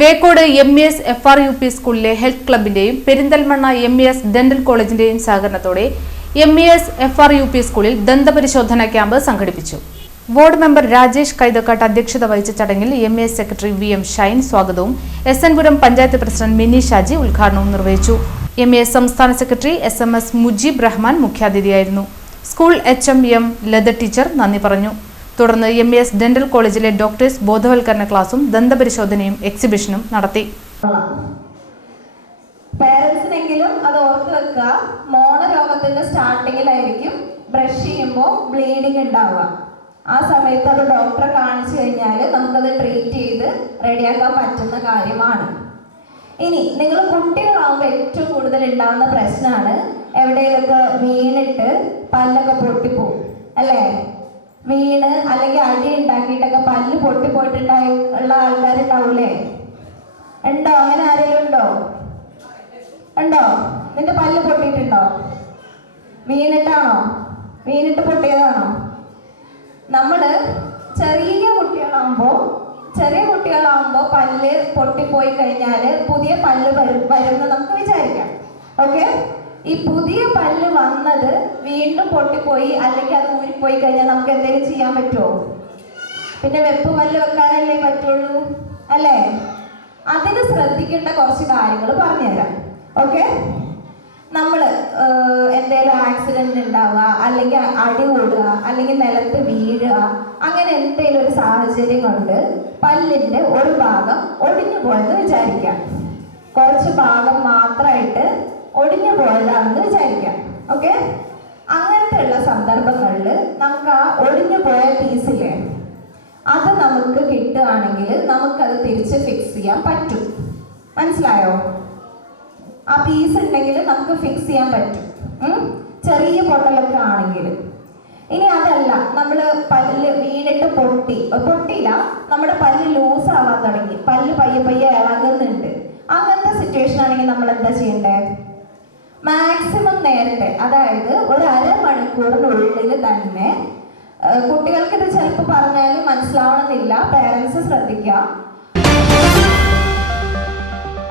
Vekkode MES FRUP സ്കൂളിലെ health ക്ലബിന്റെയും Perinthalmanna MES dental കോളേജിന്റെയും സഹകരണത്തോടെ MES FRUP സ്കൂളിൽ ദന്തപരിശോധന ക്യാമ്പ് സംഘടിപ്പിച്ചു. വാർഡ് മെമ്പർ രാജേഷ് കൈതക്കാട്ട് അധ്യക്ഷത വഹിച്ച ചടങ്ങിൽ MES സെക്രട്ടറി VM ഷൈൻ സ്വാഗതവും SN പുരം പഞ്ചായത്ത് പ്രസിഡന്റ് മിനി ഷാജി ഉദ്ഘാടനവും നിർവഹിച്ചു. MES സംസ്ഥാന സെക്രട്ടറി SMS മുജീബ് റഹ്മാൻ മുഖ്യാതിഥിയായിരുന്നു. സ്കൂൾ HM ലത ടീച്ചർ നന്ദി പറഞ്ഞു. തുടർന്ന് MES ഡെന്റൽ കോളേജിലെ ഡോക്ടേഴ്സ് ബോധവൽക്കരണ ക്ലാസും ദന്തപരിശോധനയും എക്സിബിഷനും നടത്തി. പേരൻസിനെങ്കിലും അത് ഓർത്ത് വെക്കുക, മോണരോഗത്തിന്റെ സ്റ്റാർട്ടിങ്ങിലായിരിക്കും ബ്രഷ് ചെയ്യുമ്പോൾ ബ്ലീഡിങ് ഉണ്ടാവുക. ആ സമയത്ത് അത് ഡോക്ടറെ കാണിച്ചു കഴിഞ്ഞാൽ നമുക്കത് ട്രീറ്റ് ചെയ്ത് റെഡിയാക്കാൻ പറ്റുന്ന കാര്യമാണ്. ഇനി നിങ്ങൾ കുട്ടികളാവുമ്പോൾ ഏറ്റവും കൂടുതൽ ഉണ്ടാകുന്ന പ്രശ്നമാണ് എവിടെയെങ്കിലൊക്കെ വീണിട്ട് പല്ലൊക്കെ പൊട്ടിപ്പോവും അല്ലേ? വീണ് അല്ലെങ്കിൽ അടി ഉണ്ടാക്കിയിട്ടൊക്കെ പല്ല് പൊട്ടിപ്പോയിട്ടുള്ള ആൾക്കാരുണ്ടാവൂലേ? ഉണ്ടോ? അങ്ങനെ ആരെങ്കിലും ഉണ്ടോ? നിന്റെ പല്ല് പൊട്ടിയിട്ടുണ്ടോ? വീണിട്ടാണോ? വീണിട്ട് പൊട്ടിയതാണോ? നമ്മള് ചെറിയ കുട്ടികളാവുമ്പോൾ പല്ല് പൊട്ടിപ്പോയി കഴിഞ്ഞാൽ പുതിയ പല്ല് വരുമെന്ന് നമുക്ക് വിചാരിക്കാം. ഓക്കെ, ഈ പുതിയ പല്ല് വന്നത് വീണ്ടും പൊട്ടിപ്പോയി അല്ലെങ്കിൽ അത് ഊരിപ്പോയി കഴിഞ്ഞാൽ നമുക്ക് എന്തെങ്കിലും ചെയ്യാൻ പറ്റുമോ? പിന്നെ വെപ്പ് പല്ല് വെക്കാനല്ലേ പറ്റുള്ളൂ അല്ലേ? അതിന് ശ്രദ്ധിക്കേണ്ട കുറച്ച് കാര്യങ്ങൾ പറഞ്ഞുതരാം. ഓക്കെ, നമ്മൾ എന്തെങ്കിലും ആക്സിഡന്റ് ഉണ്ടാവുക, അല്ലെങ്കിൽ അടി കൂടുക, അല്ലെങ്കിൽ നിലത്ത് വീഴുക, അങ്ങനെ എന്തെങ്കിലും ഒരു സാഹചര്യം കൊണ്ട് പല്ലിന്റെ ഒരു ഭാഗം ഒടിഞ്ഞു പോയെന്ന് വിചാരിക്കാം. കുറച്ച് ഭാഗം മാത്രമായിട്ട് ഒടിഞ്ഞു പോയതാണെന്ന് വിചാരിക്കാം. ഓക്കെ, അങ്ങനത്തെ ഉള്ള സന്ദർഭങ്ങളിൽ നമുക്ക് ആ ഒടിഞ്ഞു പോയ പീസില്ലേ അത് നമുക്ക് കിട്ടുകയാണെങ്കിൽ നമുക്കത് തിരിച്ച് ഫിക്സ് ചെയ്യാൻ പറ്റും. മനസ്സിലായോ? ആ പീസ് ഉണ്ടെങ്കിൽ നമുക്ക് ഫിക്സ് ചെയ്യാൻ പറ്റും, ചെറിയ പൊട്ടലൊക്കെ ആണെങ്കിൽ. ഇനി അതല്ല, നമ്മൾ പല്ല് വീണിട്ട് പൊട്ടിയില്ല, നമ്മുടെ പല്ല് ലൂസ് ആവാൻ തുടങ്ങി, പല്ല് പയ്യെ ഇളകുന്നുണ്ട്. അങ്ങനത്തെ സിറ്റുവേഷൻ ആണെങ്കിൽ നമ്മൾ എന്താ ചെയ്യണ്ടേ? മാക്സിമം നേരത്തെ, അതായത് ഒരു അരമണിക്കൂറിനുള്ളിൽ തന്നെ, കുട്ടികൾക്ക് ഇത് ചിലപ്പോൾ പറഞ്ഞാൽ മനസ്സിലാവണമെന്നില്ല, പേരൻസ് ശ്രദ്ധിക്കുക,